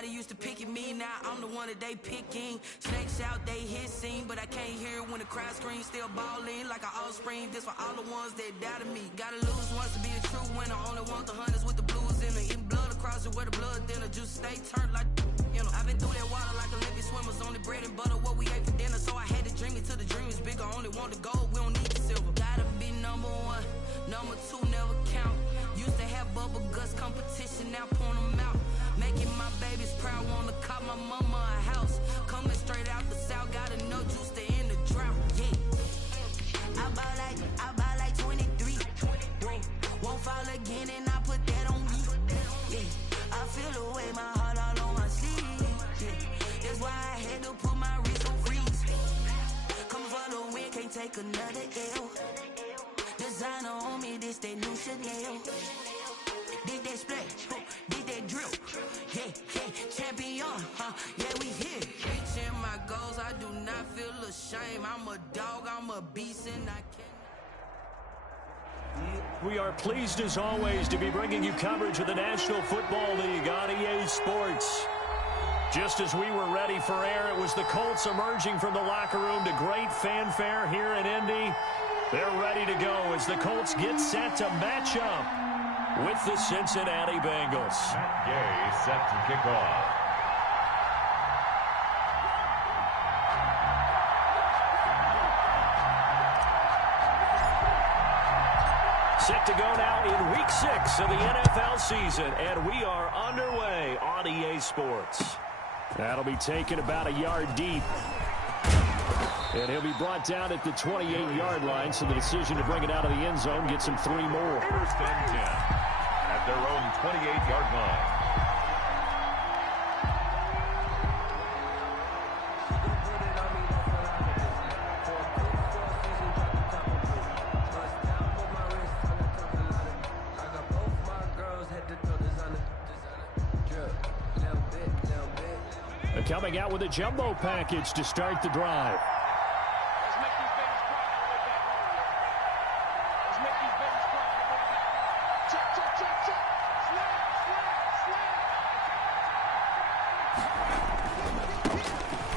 Everybody used to pick at me, now I'm the one that they picking. Snakes out, they hissing, but I can't hear it when the crowd screams. Still balling like an offspring. This for all the ones that doubted me. Gotta lose once to be a true winner. Only want the hunters with the blues in it. Eating blood across it where the blood thinner. Juice stay turned like, you know. I've been through that water like Olympic swimmers. Only bread and butter what we ate for dinner. So I had to dream it till the dream is bigger. Only want the gold, we don't need the silver. Gotta be number one, number two never count. Used to have bubble guts competition, now point them out. Making my babies proud, wanna cop my mama a house. Coming straight out the south, gotta know juice to end the drought. Yeah, I bought like 23. Won't fall again, and I put that on me. Yeah, I feel the way, my heart all on my sleeve. Yeah, that's why I had to put my wrist on freeze. Come for the win, can't take another L. Designer on me, this that new Chanel. Did that splash, did that drill. Yeah, champion, yeah, we here. Reaching my goals, I do not feel ashamed. I'm a dog, I'm a beast, and I can't. We are pleased as always to be bringing you coverage of the National Football League on EA Sports. Just as we were ready for air, it was the Colts emerging from the locker room to great fanfare here in Indy. They're ready to go as the Colts get set to match up with the Cincinnati Bengals. Matt Gay set to kick off. Set to go now in Week 6 of the NFL season, and we are underway on EA Sports. That'll be taken about a yard deep. And he'll be brought down at the 28-yard line, so the decision to bring it out of the end zone gets him 3 more. First and 10 at their own 28-yard line. Coming out with a jumbo package to start the drive.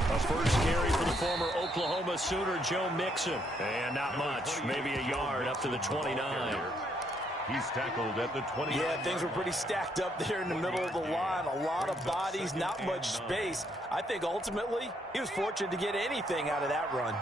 A first carry for the former Oklahoma Sooner, Joe Mixon. And not much, maybe a yard up to the 29. He's tackled at the 20. Yeah, things were pretty stacked up there in the middle of the line. A lot of bodies, not much space. I think ultimately he was fortunate to get anything out of that run.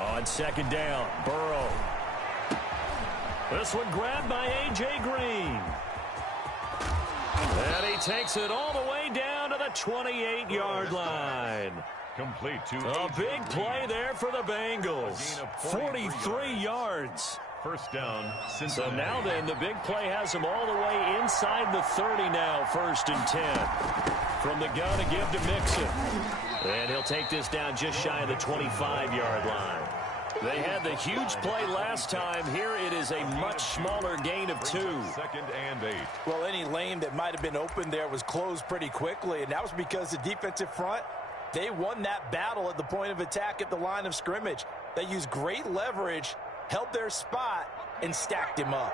On second down, Burrow. This one grabbed by A.J. Green. And he takes it all the way down to the 28-yard line. Complete to A big play there for the Bengals. 43 yards. First down, So now then, the big play has him all the way inside the 30 now, 1st and 10. From the gun to give to Mixon. And he'll take this down just shy of the 25-yard line. They had the huge play last time. Here it is a much smaller gain of 2. 2nd and 8. Well, any lane that might have been open there was closed pretty quickly, and that was because the defensive front, they won that battle at the point of attack at the line of scrimmage. They used great leverage, held their spot, and stacked him up.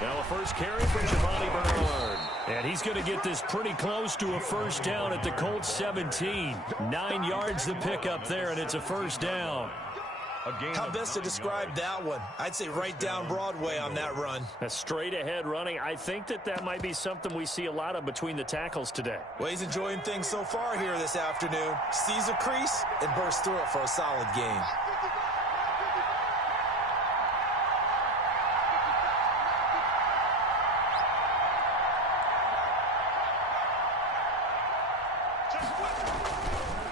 Now a first carry for Giovanni Bernard. And he's going to get this pretty close to a first down at the Colts 17. 9 yards to pick up there, and it's a first down. How best to describe that one? I'd say right down Broadway on that run. A straight ahead running. I think that might be something we see a lot of between the tackles today. Well, he's enjoying things so far here this afternoon. Sees a crease and bursts through it for a solid gain.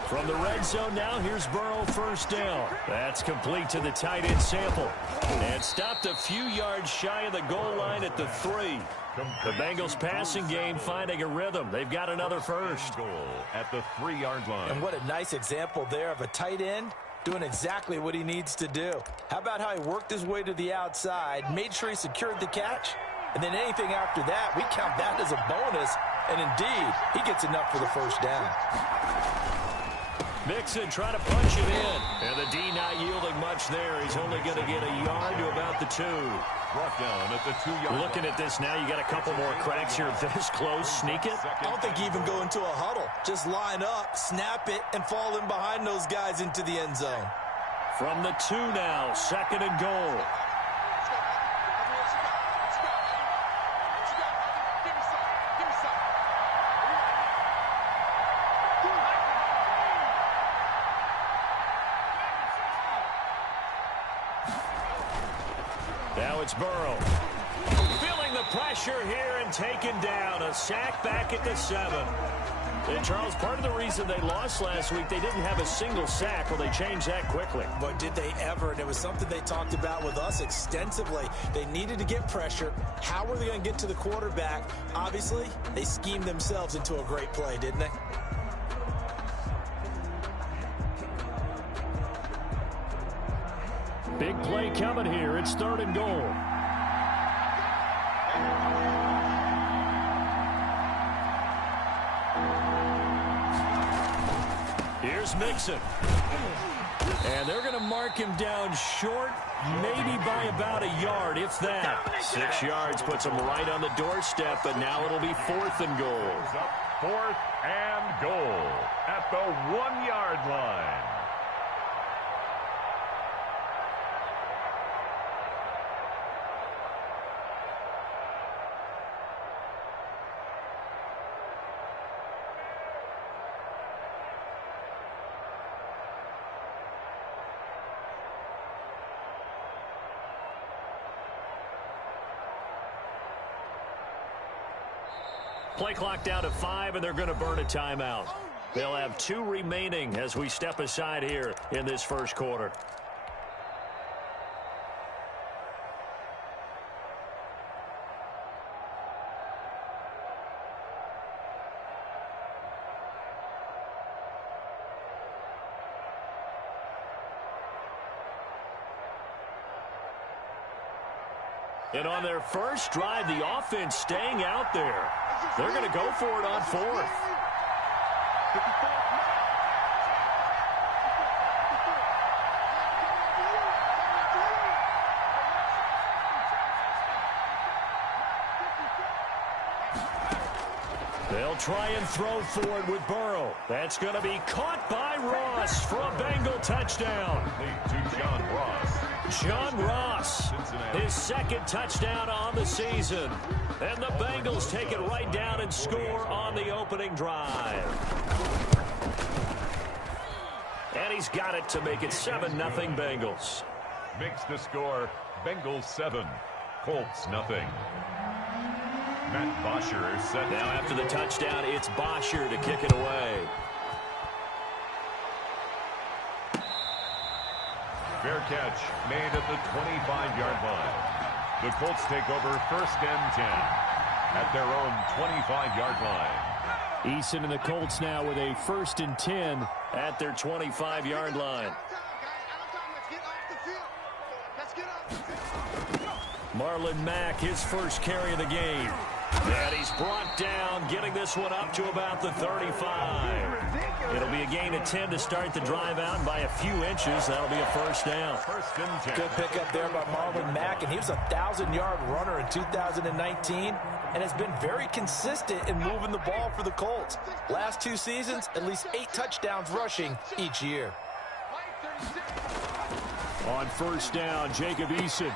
From the red zone now, here's Burrow, first down. That's complete to the tight end Sample. And stopped a few yards shy of the goal line at the 3. The Bengals passing game finding a rhythm. They've got another first. Goal at the 3-yard line. And what a nice example there of a tight end doing exactly what he needs to do. How about how he worked his way to the outside, made sure he secured the catch, and then anything after that, we count that as a bonus, and indeed, he gets enough for the first down. Mixon trying to punch it in, and the D not yielding much there. He's only going to get a yard to about the 2. Brought down at the 2-yard line. Looking at this now, you got a couple more cracks here. This close, sneak it. I don't think you even go into a huddle. Just line up, snap it, and fall in behind those guys into the end zone. From the 2 now, 2nd and goal. Now it's Burrow. Feeling the pressure here and taken down. A sack back at the 7. And Charles, part of the reason they lost last week, they didn't have a single sack. Well, they changed that quickly. But did they ever? And it was something they talked about with us extensively. They needed to get pressure. How were they going to get to the quarterback? Obviously, they schemed themselves into a great play, didn't they? Big play coming here. It's 3rd and goal. Here's Mixon. And they're going to mark him down short, maybe by about a yard, if that. 6 yards puts him right on the doorstep, but now it'll be 4th and goal. 4th and goal at the 1-yard line. Play clock down to 5, and they're going to burn a timeout. They'll have 2 remaining as we step aside here in this first quarter. And on their first drive, the offense staying out there. They're going to go for it on 4th. They'll try and throw for it with Burrow. That's going to be caught by Ross for a Bengal touchdown. To John Ross. John Ross, his 2nd touchdown on the season. And the Bengals take it right down and score on the opening drive. And he's got it to make it 7-0 Bengals. Makes the score Bengals 7, Colts 0. Matt Bosher is set. Now after the touchdown, it's Bosher to kick it away. Fair catch made at the 25-yard line. The Colts take over 1st and 10 at their own 25-yard line. Eason and the Colts now with a 1st and 10 at their 25-yard line. Marlon Mack, his first carry of the game. And he's brought down, getting this one up to about the 35. It'll be a gain of 10 to start the drive out by a few inches. That'll be a 1st down. 1st and 10. Good pickup there by Marlon Mack, and he was a 1,000-yard runner in 2019 and has been very consistent in moving the ball for the Colts. Last 2 seasons, at least 8 touchdowns rushing each year. On 1st down, Jacob Eason.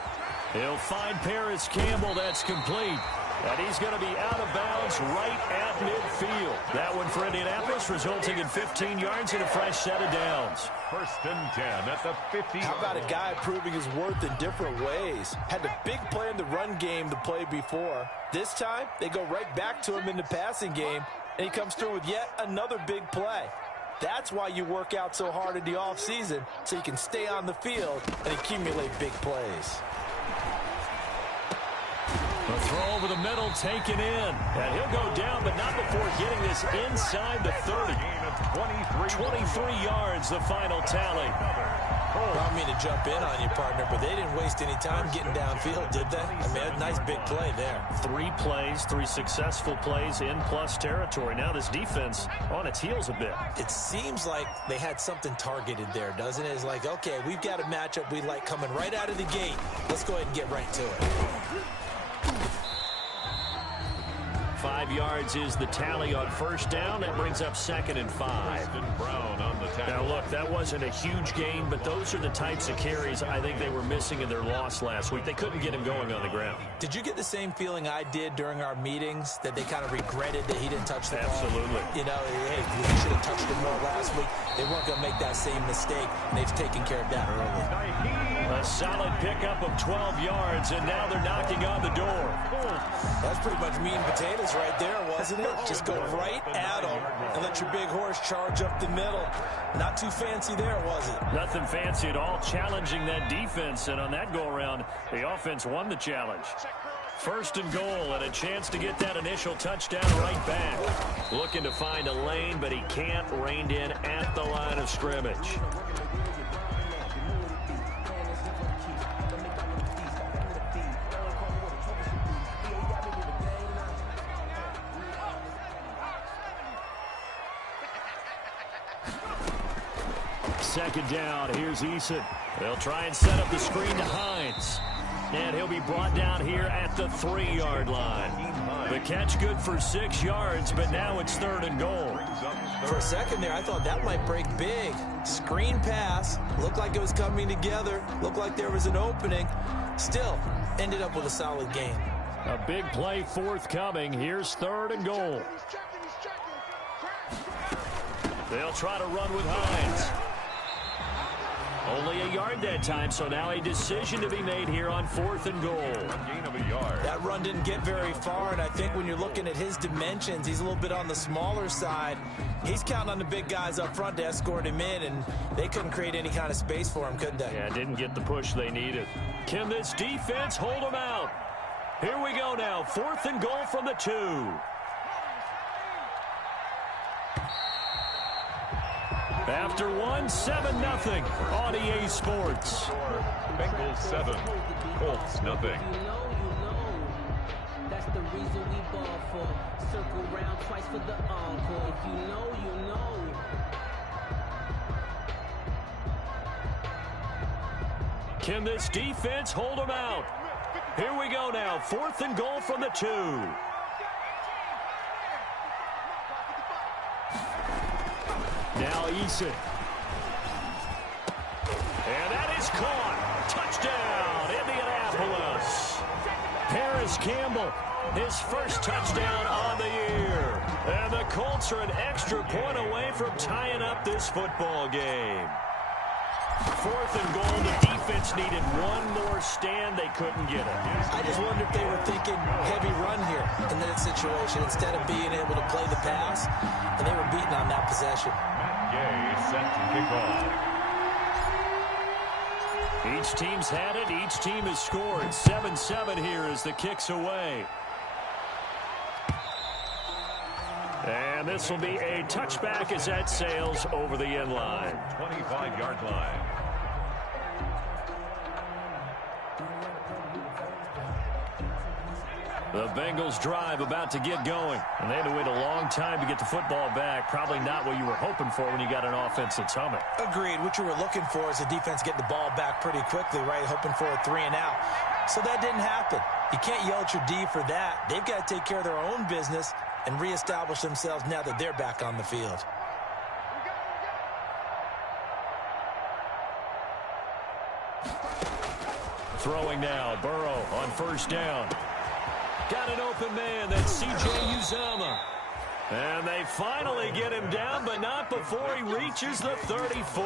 He'll find Paris Campbell. That's complete. And he's going to be out of bounds right at midfield. That one for Indianapolis, resulting in 15 yards and a fresh set of downs. 1st and 10 at the 50. How about a guy proving his worth in different ways? Had a big play in the run game the play before. This time, they go right back to him in the passing game, and he comes through with yet another big play. That's why you work out so hard in the offseason, so you can stay on the field and accumulate big plays. A throw over the middle taken in. And he'll go down, but not before getting this inside the 30. 23 yards, the final tally. I don't mean to jump in on you, partner, but they didn't waste any time getting downfield, did they? I mean, a nice big play there. 3 plays, 3 successful plays in plus territory. Now this defense on its heels a bit. It seems like they had something targeted there, doesn't it? It's like, okay, we've got a matchup we like coming right out of the gate. Let's go ahead and get right to it. 5 yards is the tally on first down. That brings up 2nd and 5. Brown on the tackle. Now, look, that wasn't a huge gain, but those are the types of carries I think they were missing in their loss last week. They couldn't get him going on the ground. Did you get the same feeling I did during our meetings, that they kind of regretted that he didn't touch the ball? Absolutely. You know, hey, we should have touched him more last week. They weren't going to make that same mistake, and they've taken care of that early. A solid pickup of 12 yards, and now they're knocking on the door. That's pretty much meat and potatoes right there, wasn't it? Just go right at them and let your big horse charge up the middle. Not too fancy there, was it? Nothing fancy at all, challenging that defense, and on that go-around, the offense won the challenge. 1st and goal, and a chance to get that initial touchdown right back. Looking to find a lane, but he can't. Reined in at the line of scrimmage. Second down, here's Eason. They'll try and set up the screen to Hines. And he'll be brought down here at the 3-yard line. The catch good for 6 yards, but now it's 3rd and goal. For a second there, I thought that might break big. Screen pass. Looked like it was coming together. Looked like there was an opening. Still, ended up with a solid gain. A big play forthcoming. Here's 3rd and goal. They'll try to run with Hines. Only a yard that time, so now a decision to be made here on 4th and goal. Gain of a yard. That run didn't get very far, and I think when you're looking at his dimensions, he's a little bit on the smaller side. He's counting on the big guys up front to escort him in, and they couldn't create any kind of space for him, could they? Yeah, didn't get the push they needed. Can this defense hold him out? Here we go now, 4th and goal from the 2. After 7-0 on EA Sports. Bengals 7, Colts nothing. You know, that's the reason we ball for. Circle round twice for the encore. If you know, you know. Can this defense hold them out? Here we go now, 4th and goal from the 2. Now Eason. And that is caught. Touchdown, Indianapolis. Harris Campbell, his first touchdown on the year. And the Colts are an extra point away from tying up this football game. 4th and goal, the defense needed one more stand. They couldn't get it. I just wonder if they were thinking heavy run here in that situation instead of being able to play the pass, and they were beaten on that possession. Gay set to kick off. Each team's had it. Each team has scored. 7-7 here as the kick's away. And this will be a touchback as that sails over the end line. 25-yard line. The Bengals drive about to get going. And they had to wait a long time to get the football back. Probably not what you were hoping for when you got an offense that's humming. Agreed. What you were looking for is the defense getting the ball back pretty quickly, right? Hoping for a 3-and-out. So that didn't happen. You can't yell at your D for that. They've got to take care of their own business and reestablish themselves now that they're back on the field. Throwing now, Burrow on first down. Got an open man, that's C.J. Uzomah. And they finally get him down, but not before he reaches the 34.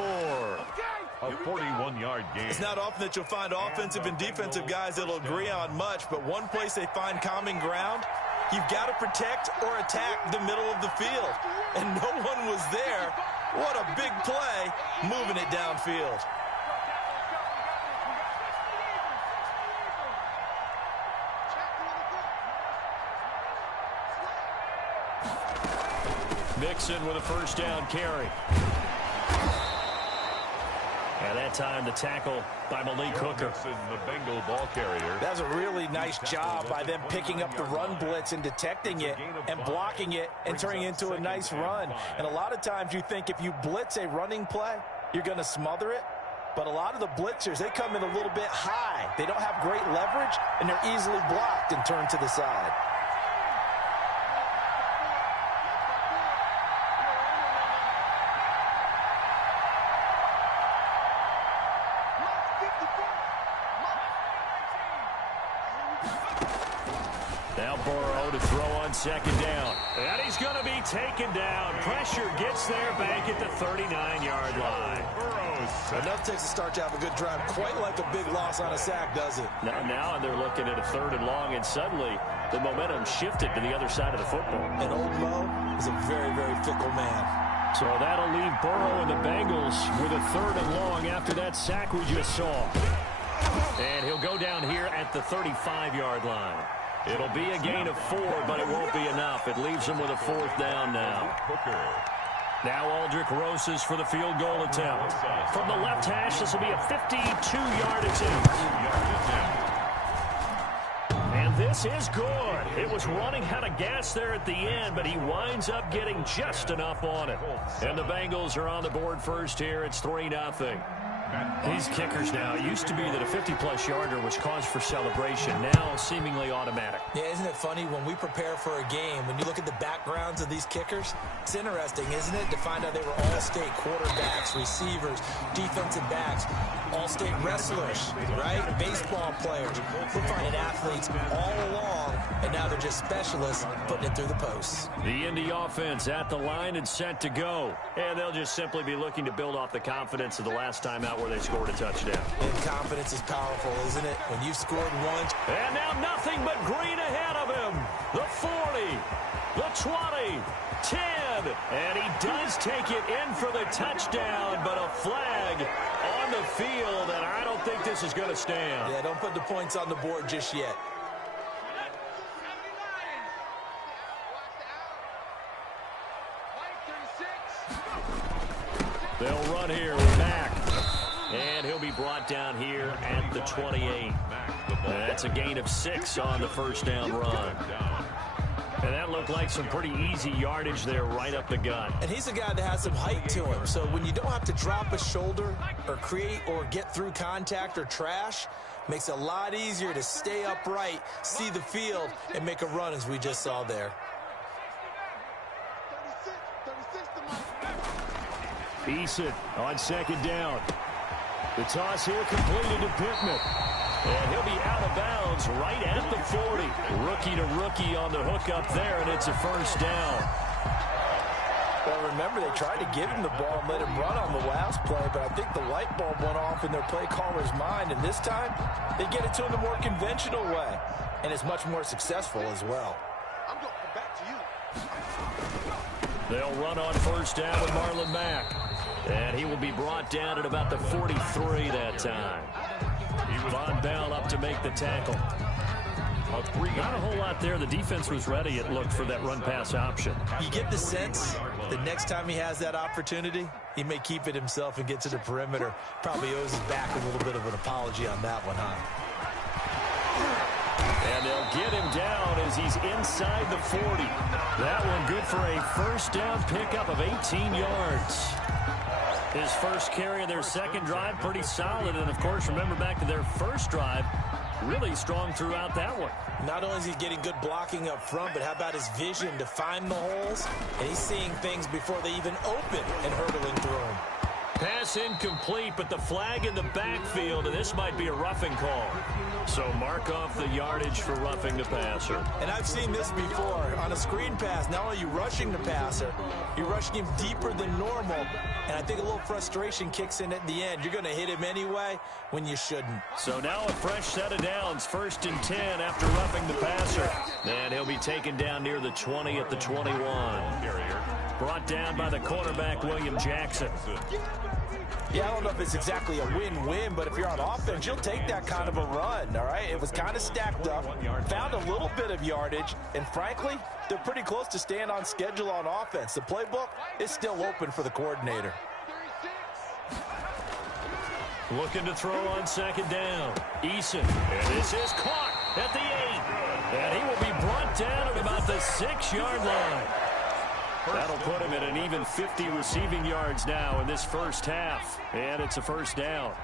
A 41-yard gain. It's not often that you'll find offensive and defensive guys that'll agree on much, but one place they find common ground, you've got to protect or attack the middle of the field. And no one was there. What a big play, moving it downfield. Mixon with a first down carry. And that time the tackle by Malik Hooker. The Bengal ball carrier. That's a really nice job by them picking up the run blitz and detecting it and blocking it and turning it into a nice run. And a lot of times you think if you blitz a running play, you're going to smother it. But a lot of the blitzers, they come in a little bit high. They don't have great leverage, and they're easily blocked and turned to the side. Now Burrow to throw on second down. And he's going to be taken down. Pressure gets there back at the 39-yard line. Enough takes to start to have a good drive. Quite like a big loss on a sack, does it? Now they're looking at a 3rd and long, and suddenly the momentum shifted to the other side of the football. And old Mo is a very, very fickle man. So that'll leave Burrow and the Bengals with a 3rd and long after that sack we just saw. And he'll go down here at the 35-yard line. It'll be a gain of 4, but it won't be enough. It leaves him with a 4th down now. Now Aldrick Rosas for the field goal attempt. From the left hash, this will be a 52-yard attempt. And this is good. It was running out of gas there at the end, but he winds up getting just enough on it. And the Bengals are on the board first here. It's 3-0. These kickers now, it used to be that a 50-plus yarder was cause for celebration. Now seemingly automatic. Yeah, isn't it funny when we prepare for a game, when you look at the backgrounds of these kickers, it's interesting, isn't it, to find out they were all-state quarterbacks, receivers, defensive backs, all-state wrestlers, right? Baseball players. We're finding athletes all along, and now they're just specialists putting it through the posts. The Indy offense at the line and set to go. And they'll just simply be looking to build off the confidence of the last time out where they scored a touchdown. And confidence is powerful, isn't it? When you've scored once. And now nothing but green ahead of him. The 40, the 20, 10. And he does take it in for the touchdown, but a flag on the field, and I don't think this is going to stand. Yeah, don't put the points on the board just yet. They'll run here with Mack. And he'll be brought down here at the 28. That's a gain of 6 on the first down run. And that looked like some pretty easy yardage there right up the gut. And he's a guy that has some height to him. So when you don't have to drop a shoulder or create or get through contact or trash, makes it a lot easier to stay upright, see the field, and make a run as we just saw there. Eason on second down. The toss here completed to Pittman. And he'll be out of bounds right at the 40. Rookie to rookie on the hook up there, and it's a first down. Well, remember, they tried to give him the ball and let him run on the last play, but I think the light bulb went off in their play caller's mind, and this time they get it to him the more conventional way, and it's much more successful as well. I'm going to come back to you. They'll run on first down with Marlon Mack. And he will be brought down at about the 43 that time. Von Bell up to make the tackle. Not a whole lot there. The defense was ready, it looked, for that run-pass option. You get the sense the next time he has that opportunity, he may keep it himself and get to the perimeter. Probably owes his back a little bit of an apology on that one, huh? And they'll get him down as he's inside the 40. That one good for a first down pickup of 18 yards. His first carry of their second drive, pretty solid. And, of course, remember back to their first drive, really strong throughout that one. Not only is he getting good blocking up front, but how about his vision to find the holes? And he's seeing things before they even open and hurdling through them. Pass incomplete, but the flag in the backfield, and this might be a roughing call. So mark off the yardage for roughing the passer. And I've seen this before. On a screen pass, not only are you rushing the passer, you're rushing him deeper than normal. And I think a little frustration kicks in at the end. You're going to hit him anyway when you shouldn't. So now a fresh set of downs, 1st and 10 after roughing the passer. And he'll be taken down near the 20 at the 21. brought down by the cornerback, William Jackson. Yeah, I don't know if it's exactly a win-win, but if you're on offense, you'll take that kind of a run, all right? It was kind of stacked up, found a little bit of yardage, and frankly, they're pretty close to staying on schedule on offense. The playbook is still open for the coordinator. Looking to throw on second down. Eason, and this is caught at the 8. And he will be brought down at about the 6-yard line. That'll put him at an even 50 receiving yards now in this first half. And it's a first down. I'm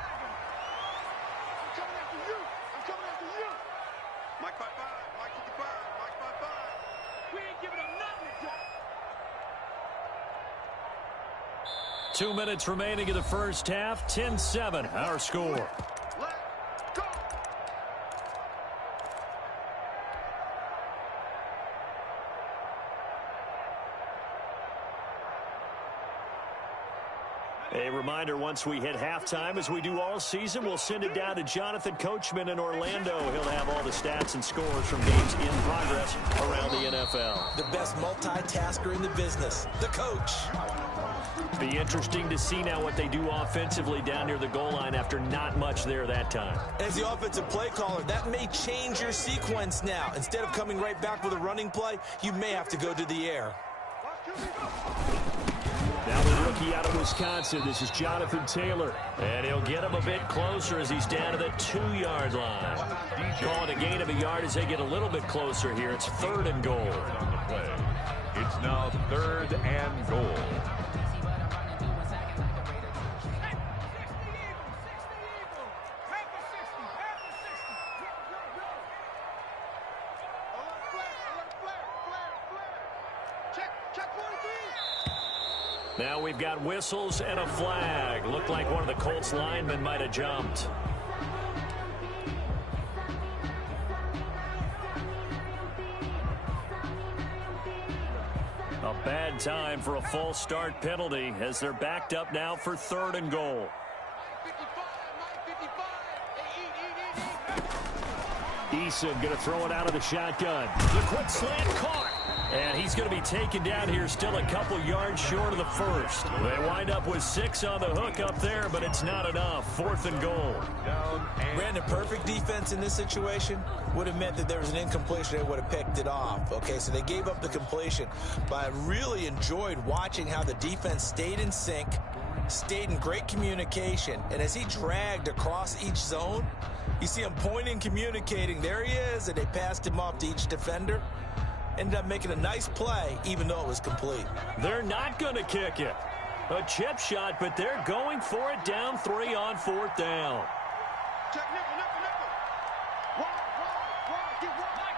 coming after you. I'm coming after you. Mike 5-5. Mike 55. Mike 5-5. We ain't giving up nothing. 2 minutes remaining in the first half. 10-7, our score. Let's go. A reminder, once we hit halftime, as we do all season, we'll send it down to Jonathan Coachman in Orlando. He'll have all the stats and scores from games in progress around the NFL. The best multitasker in the business, the coach. Be interesting to see now what they do offensively down near the goal line after not much there that time. As the offensive play caller, that may change your sequence now. Instead of coming right back with a running play, you may have to go to the air. Now the rookie out of Wisconsin, this is Jonathan Taylor. And he'll get him a bit closer as he's down to the 2-yard line. Call it a gain of a yard as they get a little bit closer here. It's 3rd and goal. It's now 3rd and goal. Now we've got whistles and a flag. Looked like one of the Colts linemen might have jumped. A bad time for a false start penalty as they're backed up now for 3rd and goal. Eason going to throw it out of the shotgun. The quick slant caught. And he's going to be taken down here, still a couple yards short of the first. They wind up with 6 on the hook up there, but it's not enough. 4th and goal. Brandon, perfect defense in this situation would have meant that there was an incompletion. They would have picked it off. Okay, so they gave up the completion. But I really enjoyed watching how the defense stayed in sync, stayed in great communication. And as he dragged across each zone, you see him pointing, communicating. There he is, and they passed him off to each defender. Ended up making a nice play, even though it was complete. They're not going to kick it. A chip shot, but they're going for it down 3 on 4th down. Check nickel, nickel, nickel. Wide, get wide.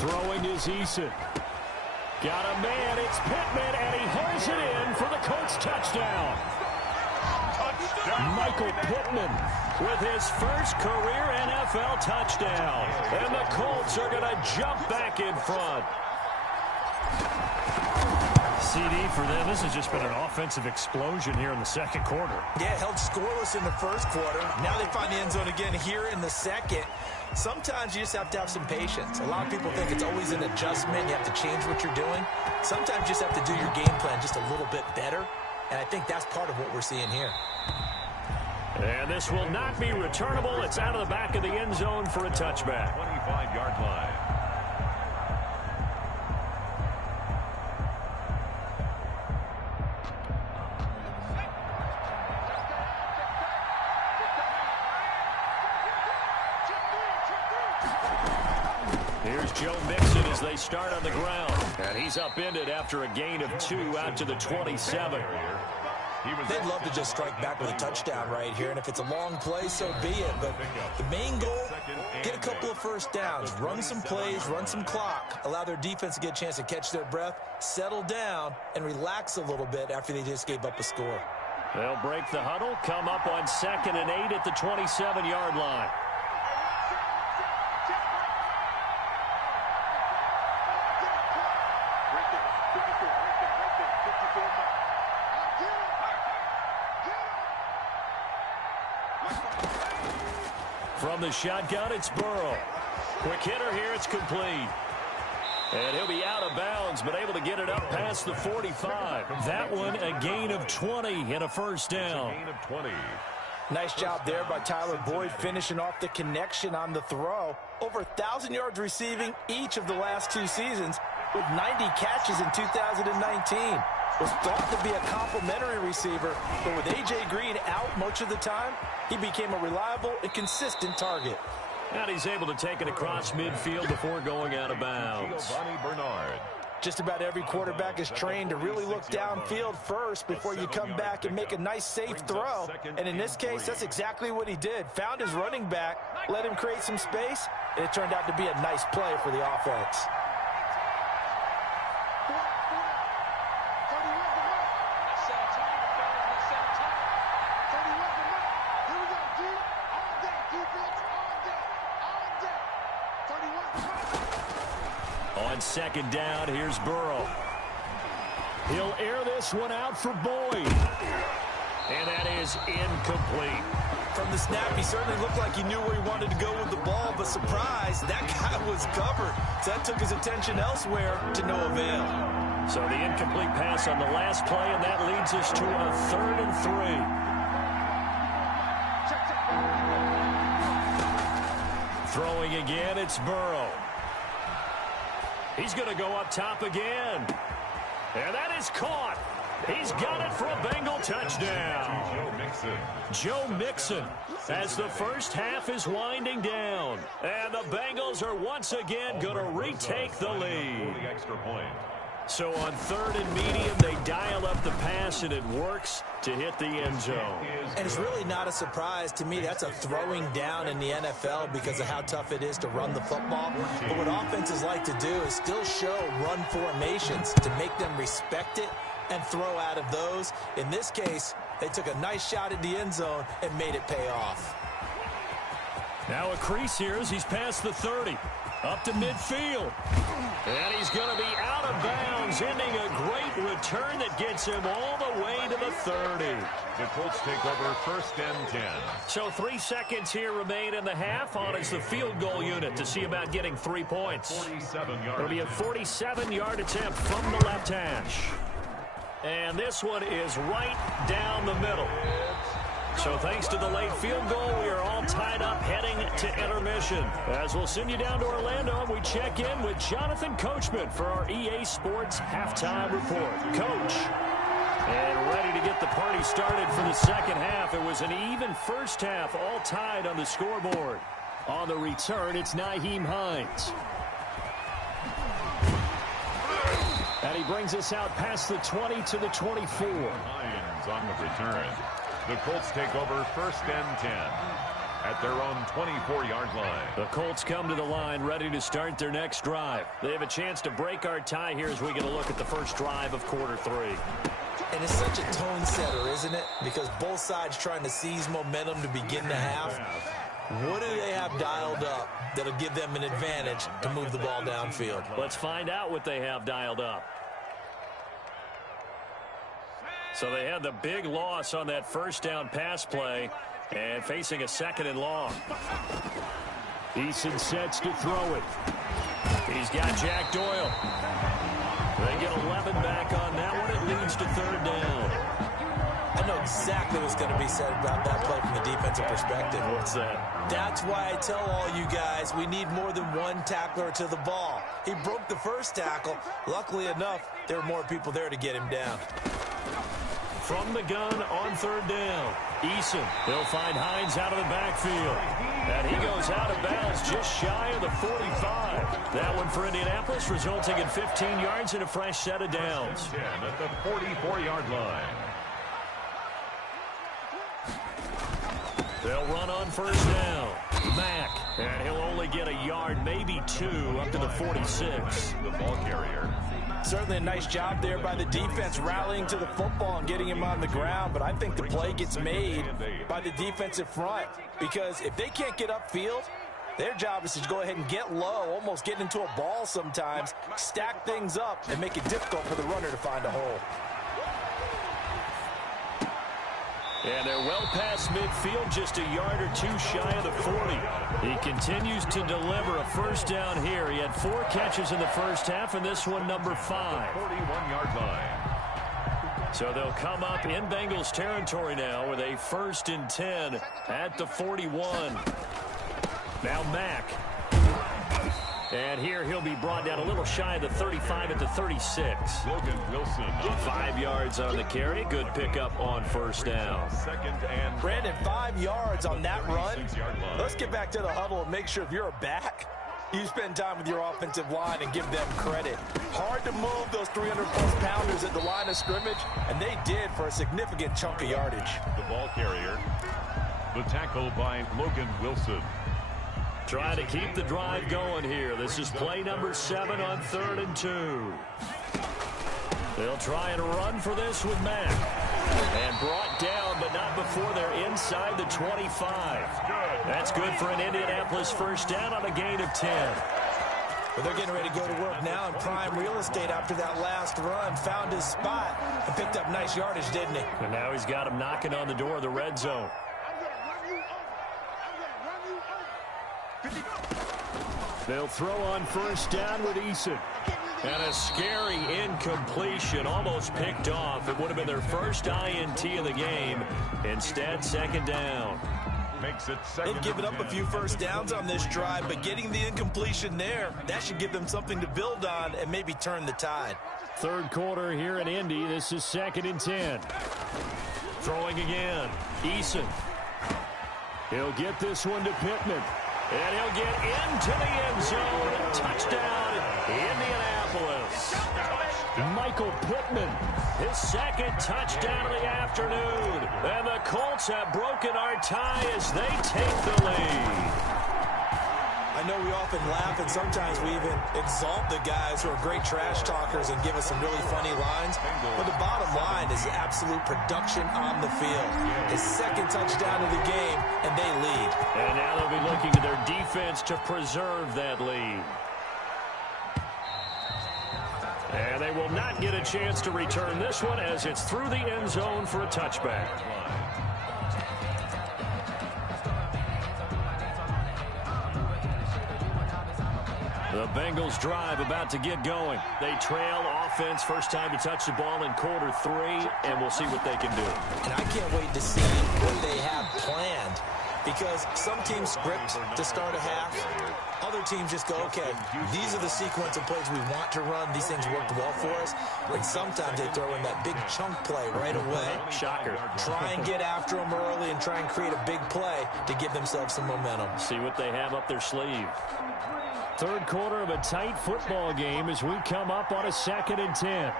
Throwing is Eason. Got a man, it's Pittman, and he holds it in for the Colts touchdown. Michael Pittman with his first career NFL touchdown. And the Colts are going to jump back in front. CD for them. This has just been an offensive explosion here in the second quarter. Yeah, held scoreless in the first quarter. Now they find the end zone again here in the second. Sometimes you just have to have some patience. A lot of people think it's always an adjustment. You have to change what you're doing. Sometimes you just have to do your game plan just a little bit better. And I think that's part of what we're seeing here. And this will not be returnable. It's out of the back of the end zone for a touchback. 25-yard line. Here's Joe Mixon as they start on the ground. And he's upended after a gain of 2 out to the 27. They'd love to just strike back with a touchdown right here, and if it's a long play, so be it. But the main goal, get a couple of first downs, run some plays, run some clock, allow their defense to get a chance to catch their breath, settle down, and relax a little bit after they just gave up a score. They'll break the huddle, come up on 2nd and 8 at the 27-yard line. From the shotgun, it's Burrow. Quick hitter here, it's complete. And he'll be out of bounds, but able to get it up past the 45. That one, a gain of 20 and a first down. Gain of 20. Nice job there by Tyler Boyd, finishing off the connection on the throw. Over 1,000 yards receiving each of the last 2 seasons, with 90 catches in 2019. Was thought to be a complimentary receiver, but with A.J. Green out much of the time, he became a reliable and consistent target. And he's able to take it across midfield before going out of bounds. Giovanni Bernard. Just about every quarterback is trained to really look downfield first before you come back and make a nice, safe throw. And in this case, that's exactly what he did. Found his running back, let him create some space, and it turned out to be a nice play for the offense. On second down, here's Burrow. He'll air this one out for Boyd. And that is incomplete. From the snap, he certainly looked like he knew where he wanted to go with the ball, but surprise, that guy was covered. So that took his attention elsewhere to no avail. So the incomplete pass on the last play, and that leads us to a 3rd and 3. Throwing again, it's Burrow. He's going to go up top again. And that is caught. He's got it for a Bengal touchdown. Joe Mixon as the first half is winding down. And the Bengals are once again going to retake the lead. So on 3rd and medium, they dial up the pass, and it works to hit the end zone. And it's really not a surprise to me. That's a throwing down in the NFL because of how tough it is to run the football. But what offenses like to do is still show run formations to make them respect it and throw out of those. In this case, they took a nice shot at the end zone and made it pay off. Now a crease here as he's past the 30. Up to midfield. And he's going to be out of bounds, ending a great return that gets him all the way to the 30. The Colts take over 1st and 10. So 3 seconds here remain in the half. On is the field goal unit to see about getting 3 points. It'll be a 47-yard attempt from the left hash. And this one is right down the middle. So thanks to the late field goal, we are all tied up heading to intermission. As we'll send you down to Orlando, and we check in with Jonathan Coachman for our EA Sports Halftime Report. Coach, and ready to get the party started for the second half. It was an even first half, all tied on the scoreboard. On the return, it's Nyheim Hines. And he brings us out past the 20 to the 24. Hines on the return. The Colts take over 1st and 10 at their own 24-yard line. The Colts come to the line ready to start their next drive. They have a chance to break our tie here as we get a look at the first drive of quarter 3. And it's such a tone setter, isn't it? Because both sides trying to seize momentum to begin the half. What do they have dialed up that'll give them an advantage to move the ball downfield? Let's find out what they have dialed up. So they had the big loss on that first down pass play and facing a 2nd and long. Eason sets to throw it. He's got Jack Doyle. They get 11 back on that one. It leads to 3rd down. I know exactly what's going to be said about that play from the defensive perspective. What's that? That's why I tell all you guys we need more than one tackler to the ball. He broke the first tackle. Luckily enough, there were more people there to get him down. From the gun on 3rd down. Eason, they'll find Hines out of the backfield. And he goes out of bounds just shy of the 45. That one for Indianapolis, resulting in 15 yards and a fresh set of downs. 10 at the 44-yard line. They'll run on 1st down. Mack, and he'll only get a yard, maybe 2, up to the 46. The ball carrier. Certainly a nice job there by the defense rallying to the football and getting him on the ground, but I think the play gets made by the defensive front because if they can't get upfield, their job is to go ahead and get low, almost get into a ball sometimes, stack things up, and make it difficult for the runner to find a hole. And they're well past midfield, just a yard or two shy of the 40. He continues to deliver a first down here. He had 4 catches in the first half, and this one number 5. 41-yard line. So they'll come up in Bengals territory now with a 1st and 10 at the 41. Now Mack. And here he'll be brought down a little shy of the 35 at the 36. Logan Wilson. 5 yards on the carry. Good pickup on first down. Second and Brandon, 5 yards on that run. Let's get back to the huddle and make sure if you're a back, you spend time with your offensive line and give them credit. Hard to move those 300-plus pounders at the line of scrimmage, and they did for a significant chunk of yardage. the ball carrier. The tackle by Logan Wilson. Trying to keep the drive going here. This is play number 7 on 3rd and 2. They'll try and run for this with Mack. And brought down, but not before they're inside the 25. That's good for an Indianapolis first down on a gain of 10. But they're getting ready to go to work now in prime real estate after that last run. Found his spot and picked up nice yardage, didn't he? And now he's got him knocking on the door of the red zone. They'll throw on first down with Eason. And a scary incompletion, almost picked off. It would have been their first INT of the game. Instead, second down. Makes it second. They've given up a few first downs on this drive, but getting the incompletion there, that should give them something to build on and maybe turn the tide. Third quarter here in Indy. This is 2nd and 10. Throwing again. Eason. He'll get this one to Pittman. And he'll get into the end zone. Touchdown, Indianapolis. Michael Pittman, his 2nd touchdown of the afternoon. And the Colts have broken our tie as they take the lead. I know we often laugh and sometimes we even exalt the guys who are great trash talkers and give us some really funny lines. But the bottom line is absolute production on the field. His 2nd touchdown of the game, and they lead. And now they'll be looking to their defense to preserve that lead. And they will not get a chance to return this one as it's through the end zone for a touchback. The Bengals drive about to get going. They trail offense, first time to touch the ball in quarter 3, and we'll see what they can do. And I can't wait to see what they have planned, because some teams script to start a half. Other teams just go, okay, these are the sequence of plays we want to run. These things worked well for us. And sometimes they throw in that big chunk play right away. Shocker. Try and get after them early and try and create a big play to give themselves some momentum. See what they have up their sleeve. Third quarter of a tight football game as we come up on a 2nd and 10.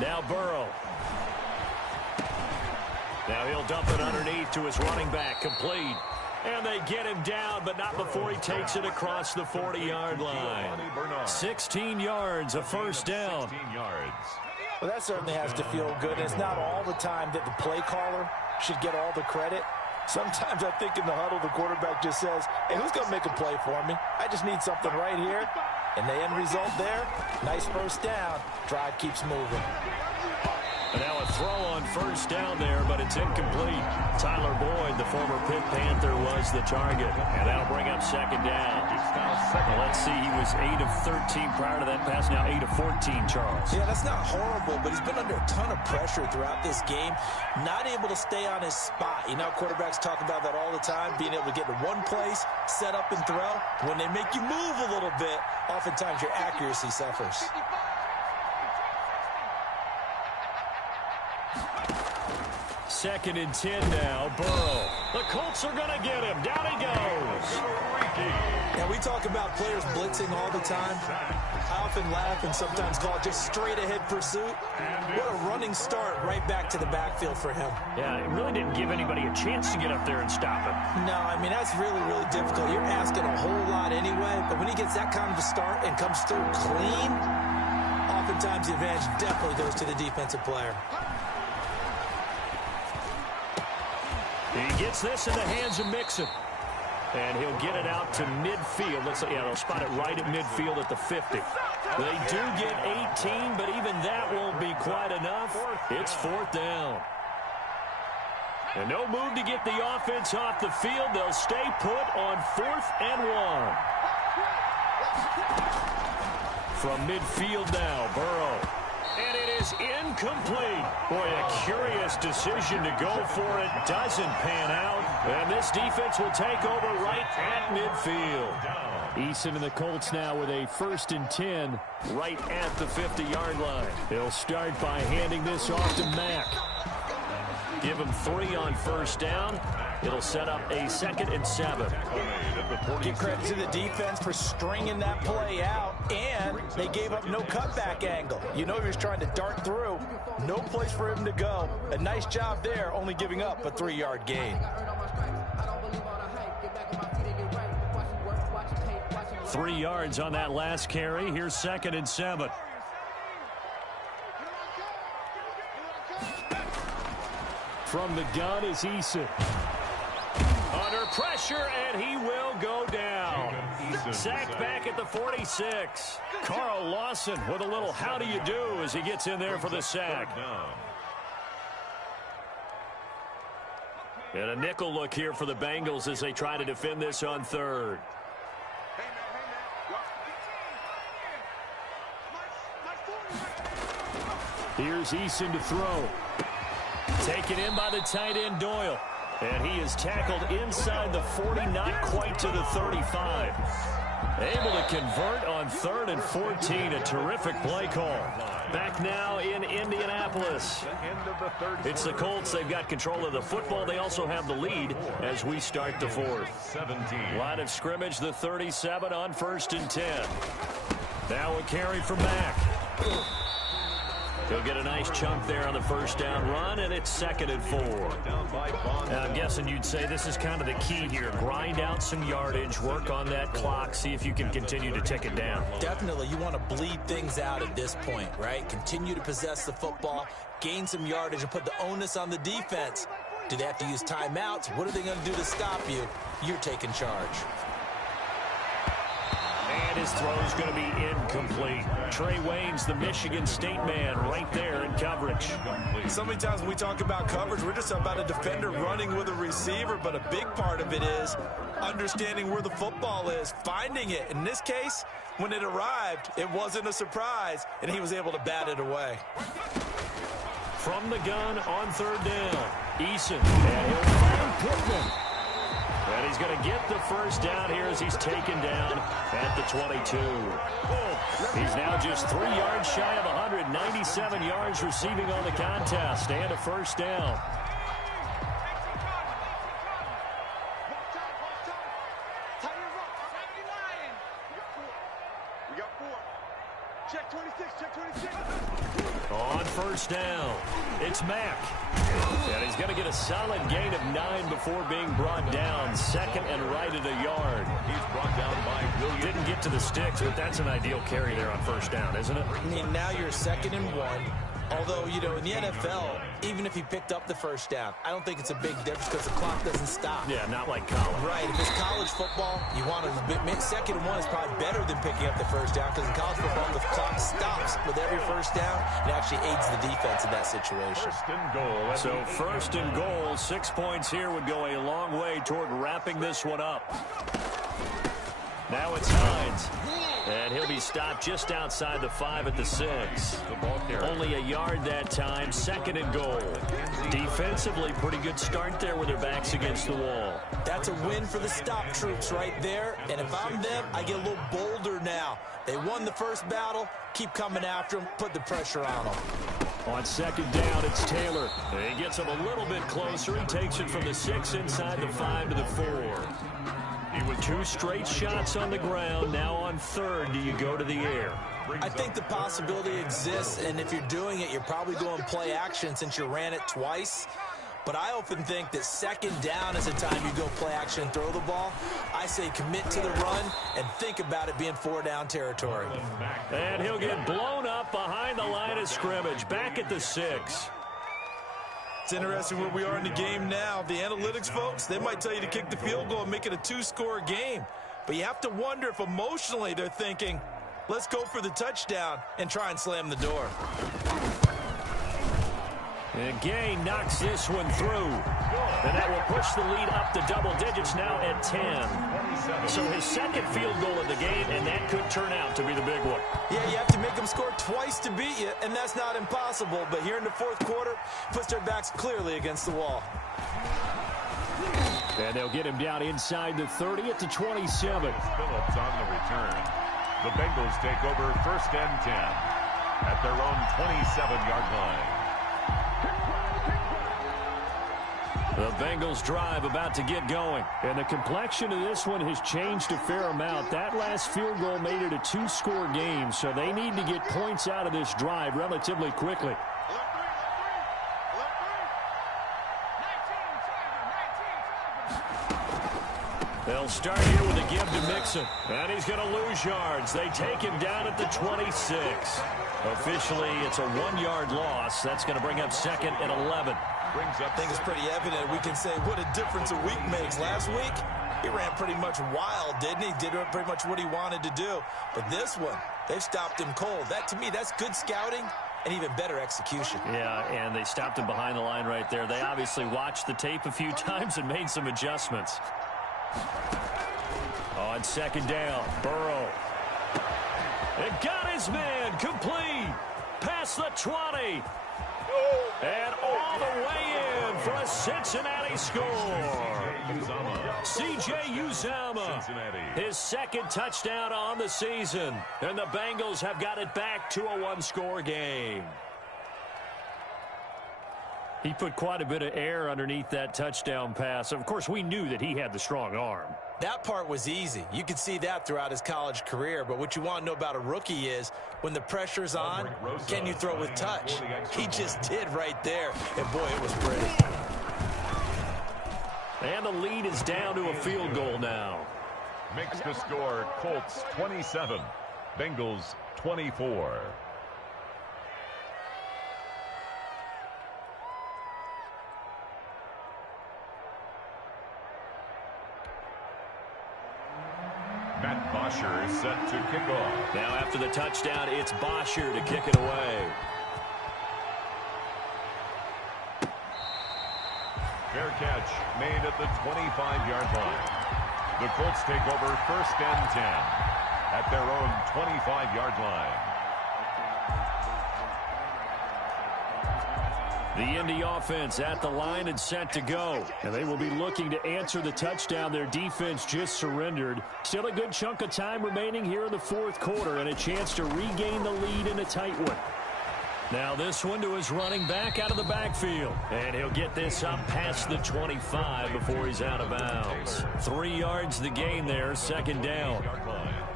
Now Burrow. Now he'll dump it underneath to his running back, complete. And they get him down, but not before he takes it across the 40-yard line. 16 yards, a first down. 16 yards. Well, that certainly has to feel good. And it's not all the time that the play caller should get all the credit. Sometimes I think in the huddle, the quarterback just says, hey, who's going to make a play for me? I just need something right here. And the end result there, nice first down. Drive keeps moving. And now a throw on first down there, but it's incomplete. Tyler Boyd, the former Pitt Panther, was the target. And that'll bring up second down. Well, let's see, he was 8 of 13 prior to that pass, now 8 of 14, Charles. Yeah, that's not horrible, but he's been under a ton of pressure throughout this game. Not able to stay on his spot. You know, quarterbacks talk about that all the time, being able to get to one place, set up and throw. When they make you move a little bit, oftentimes your accuracy suffers. Second and 10 now, Burrow. The Colts are going to get him. Down he goes. Now, we talk about players blitzing all the time. I often laugh and sometimes call it just straight-ahead pursuit. What a running start right back to the backfield for him. Yeah, it really didn't give anybody a chance to get up there and stop him. No, I mean, that's really, really difficult. You're asking a whole lot anyway, but when he gets that kind of a start and comes through clean, oftentimes the advantage definitely goes to the defensive player. He gets this in the hands of Mixon. And he'll get it out to midfield. They'll spot it right at midfield at the 50. They do get 18, but even that won't be quite enough. It's 4th down. And no move to get the offense off the field. They'll stay put on 4th and 1. From midfield now, Burrow. And it is incomplete. Boy, a curious decision to go for it. Doesn't pan out. And this defense will take over right at midfield. Eason and the Colts now with a 1st and 10 right at the 50-yard line. He'll start by handing this off to Mack. Give him 3 on 1st down. It'll set up a 2nd and 7. Give credit to the defense for stringing that play out, and they gave up no cutback angle. You know he was trying to dart through. No place for him to go. A nice job there, only giving up a 3-yard gain. 3 yards on that last carry. Here's 2nd and 7. From the gun is Eason. Under pressure, and he will go down. Sacked back at the 46. Carl Lawson with a little how do you do as he gets in there for the sack. And a nickel look here for the Bengals as they try to defend this on 3rd. Here's Eason to throw. Taken in by the tight end, Doyle. And he is tackled inside the 40, not quite to the 35. Able to convert on 3rd and 14. A terrific play call. Back now in Indianapolis. It's the Colts. They've got control of the football. They also have the lead as we start the 4th. Line of scrimmage, the 37 on 1st and 10. Now a carry for Mack. He'll get a nice chunk there on the 1st down run, and it's 2nd and 4. Now, I'm guessing you'd say this is kind of the key here. Grind out some yardage, work on that clock, see if you can continue to tick it down. Definitely. You want to bleed things out at this point, right? Continue to possess the football, gain some yardage, and put the onus on the defense. Do they have to use timeouts? What are they going to do to stop you? You're taking charge. And his throw is going to be incomplete. Trey Waynes, the Michigan State man, right there in coverage. So many times when we talk about coverage, we're just about a defender running with a receiver, but a big part of it is understanding where the football is, finding it. In this case, when it arrived, it wasn't a surprise, and he was able to bat it away. From the gun on 3rd down, Eason, and he'll find Pittman. And he's going to get the 1st down here as he's taken down at the 22. He's now just 3 yards shy of 197 yards receiving on the contest and a 1st down. Check 26, check 26. On 1st down, it's Mack. And he's going to get a solid gain of 9 before being brought down. 2nd and right at a yard. He's brought down by Williams. Didn't get to the sticks, but that's an ideal carry there on 1st down, isn't it? I mean, now you're 2nd and 1. Although, you know, in the NFL, even if he picked up the 1st down, I don't think it's a big difference because the clock doesn't stop. Yeah, not like college. Right. If it's college football, you want to 2nd and 1 is probably better than picking up the 1st down because in college football, the clock stops with every 1st down. It actually aids the defense in that situation. 1st and goal. So 1st and goal, 6 points here would go a long way toward wrapping this one up. Now it's Hines. And he'll be stopped just outside the 5 at the 6. Only a yard that time, 2nd and goal. Defensively, pretty good start there with their backs against the wall. That's a win for the stop troops right there. And if I'm them, I get a little bolder now. They won the 1st battle. Keep coming after them. Put the pressure on them. On 2nd down, it's Taylor. He gets him a little bit closer. He takes it from the 6 inside the 5 to the 4. With 2 straight shots on the ground, now on 3rd, do you go to the air? I think the possibility exists, and if you're doing it, you're probably going play action since you ran it twice. But I often think that 2nd down is the time you go play action and throw the ball. I say commit to the run and think about it being 4-down territory. And he'll get blown up behind the line of scrimmage, back at the 6. It's interesting where we are in the game now. The analytics folks, they might tell you to kick the field goal and make it a 2-score game. But you have to wonder if emotionally they're thinking, let's go for the touchdown and try and slam the door. And Gay knocks this one through. And that will push the lead up to double digits now at 10. So his second field goal of the game, and that could turn out to be the big one. Yeah, you have to make them score twice to beat you, and that's not impossible. But here in the fourth quarter, puts their backs clearly against the wall. And they'll get him down inside the 30 at the 27. Phillips on the return. The Bengals take over 1st and 10 at their own 27-yard line. The Bengals drive about to get going. And the complexion of this one has changed a fair amount. That last field goal made it a 2-score game, so they need to get points out of this drive relatively quickly. They'll start here with a give to Mixon. And he's going to lose yards. They take him down at the 26. Officially, it's a 1-yard loss. That's going to bring up 2nd and 11. I think it's pretty evident. We can say what a difference a week makes. Last week, he ran pretty much wild, didn't he? Did pretty much what he wanted to do. But this one, they've stopped him cold. That, to me, that's good scouting and even better execution. Yeah, and they stopped him behind the line right there. They obviously watched the tape a few times and made some adjustments. On 2nd down, Burrow. It got his man complete. Past the 20. And all the way in for a Cincinnati score. C.J. Uzomah, his 2nd touchdown on the season. And the Bengals have got it back to a 1-score game. He put quite a bit of air underneath that touchdown pass. Of course, we knew that he had the strong arm. That part was easy. You could see that throughout his college career. But what you want to know about a rookie is when the pressure's on, can you throw with touch? He just did right there. And, boy, it was pretty. And the lead is down to a field goal now. Makes the score Colts 27, Bengals 24. Matt Bosher is set to kick off. Now after the touchdown, it's Bosher to kick it away. Fair catch made at the 25-yard line. The Colts take over 1st and 10 at their own 25-yard line. The Indy offense at the line and set to go. And they will be looking to answer the touchdown their defense just surrendered. Still a good chunk of time remaining here in the fourth quarter and a chance to regain the lead in a tight one. Now this one to his running back out of the backfield. And he'll get this up past the 25 before he's out of bounds. 3 yards the gain there, 2nd down.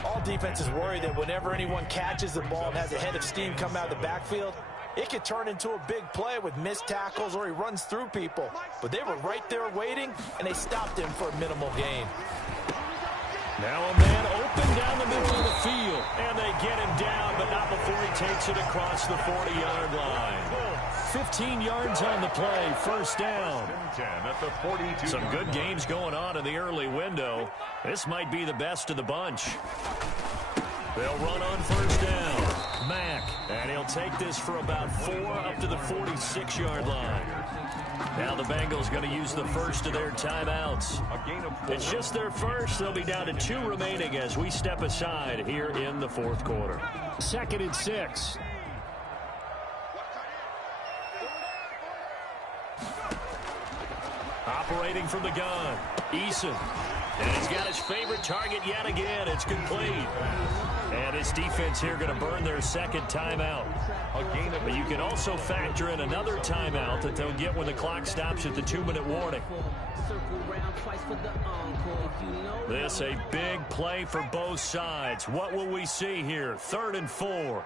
All defenses worry that whenever anyone catches the ball and has a head of steam come out of the backfield, it could turn into a big play with missed tackles or he runs through people. But they were right there waiting, and they stopped him for a minimal gain. Now a man open down the middle of the field. And they get him down, but not before he takes it across the 40-yard line. 15 yards on the play, 1st down. At the 42. Some good games going on in the early window. This might be the best of the bunch. They'll run on 1st down. Mack, and he'll take this for about 4 up to the 46-yard line. Now the Bengals going to use the first of their timeouts. It's just their first. They'll be down to 2 remaining as we step aside here in the fourth quarter. 2nd and 6. Operating from the gun, Eason. And he's got his favorite target yet again. It's complete. And his defense here going to burn their 2nd timeout. But you can also factor in another timeout that they'll get when the clock stops at the 2-minute warning. This a big play for both sides. What will we see here? 3rd and 4.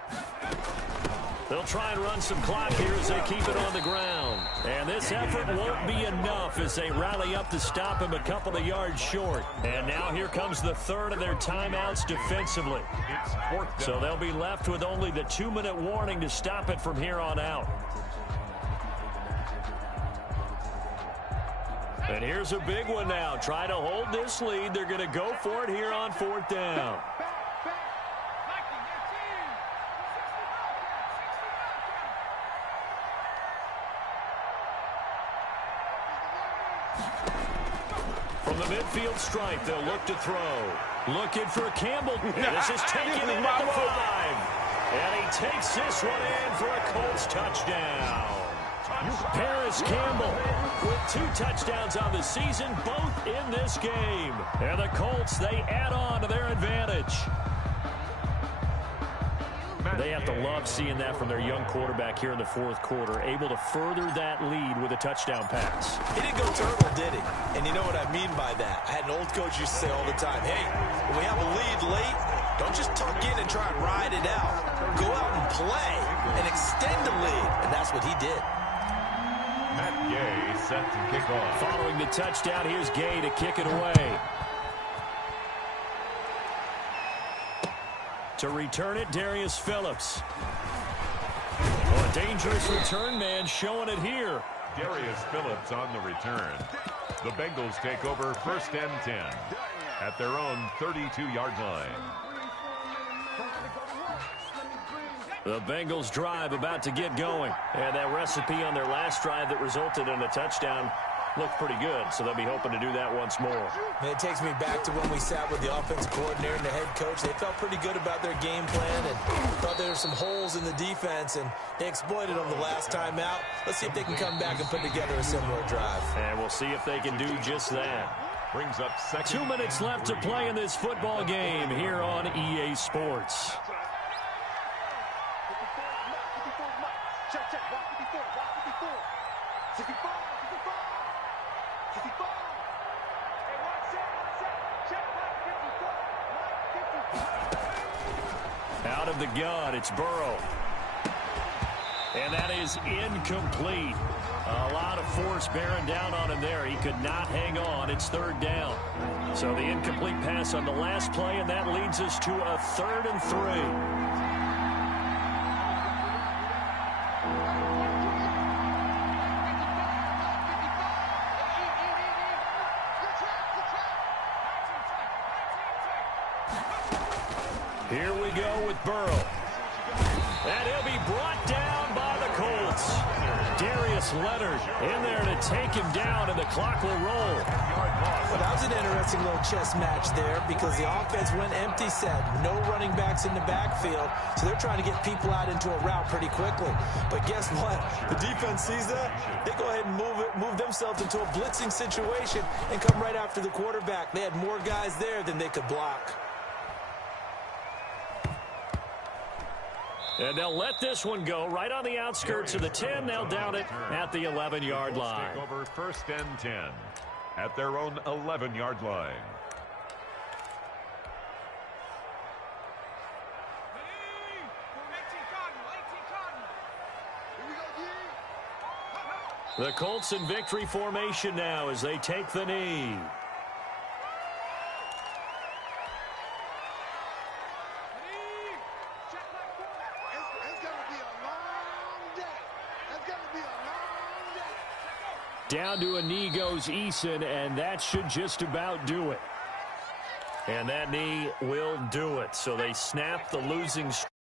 They'll try and run some clock here as they keep it on the ground. And this effort won't be enough as they rally up to stop him a couple of yards short. And now here comes the 3rd of their timeouts defensively. So they'll be left with only the 2-minute warning to stop it from here on out. And here's a big one now. Try to hold this lead. They're going to go for it here on 4th down. From the midfield stripe, they'll look to throw. Looking for Campbell. This is taken in at the 5. And he takes this one in for a Colts touchdown. Paris Campbell with 2 touchdowns on the season, both in this game. And the Colts, they add on to their advantage. They have to love seeing that from their young quarterback here in the 4th quarter, able to further that lead with a touchdown pass. He didn't go turtle, did he? And you know what I mean by that. I had an old coach used to say all the time, hey, when we have a lead late, don't just tuck in and try and ride it out. Go out and play and extend the lead. And that's what he did. Matt Gay set to kick off. Following the touchdown, here's Gay to kick it away. To return it, Darius Phillips. Oh, a dangerous return man showing it here. Darius Phillips on the return. The Bengals take over 1st and 10 at their own 32-yard line. The Bengals drive about to get going. And that recipe on their last drive that resulted in a touchdown looked pretty good, so they'll be hoping to do that once more. And it takes me back to when we sat with the offensive coordinator and the head coach. They felt pretty good about their game plan and thought there were some holes in the defense, and they exploited them the last time out. Let's see if they can come back and put together a similar drive. And we'll see if they can do just that. Brings up 2 minutes left to play in this football game here on EA Sports. Out of the gun, it's Burrow. And that is incomplete. A lot of force bearing down on him there. He could not hang on. It's 3rd down. So the incomplete pass on the last play, and that leads us to a 3rd and 3. Here we go with Burrow. And he'll be brought down by the Colts. Darius Leonard in there to take him down, and the clock will roll. Well, that was an interesting little chess match there because the offense went empty set. No running backs in the backfield, so they're trying to get people out into a route pretty quickly. But guess what? The defense sees that. They go ahead and move themselves into a blitzing situation and come right after the quarterback. They had more guys there than they could block. And they'll let this one go right on the outskirts of the 10. They'll down it at the 11-yard line. Take over 1st and 10 at their own 11-yard line. The Colts in victory formation now as they take the knee. Down to a knee goes Eason, and that should just about do it. And that knee will do it. So they snap the losing streak.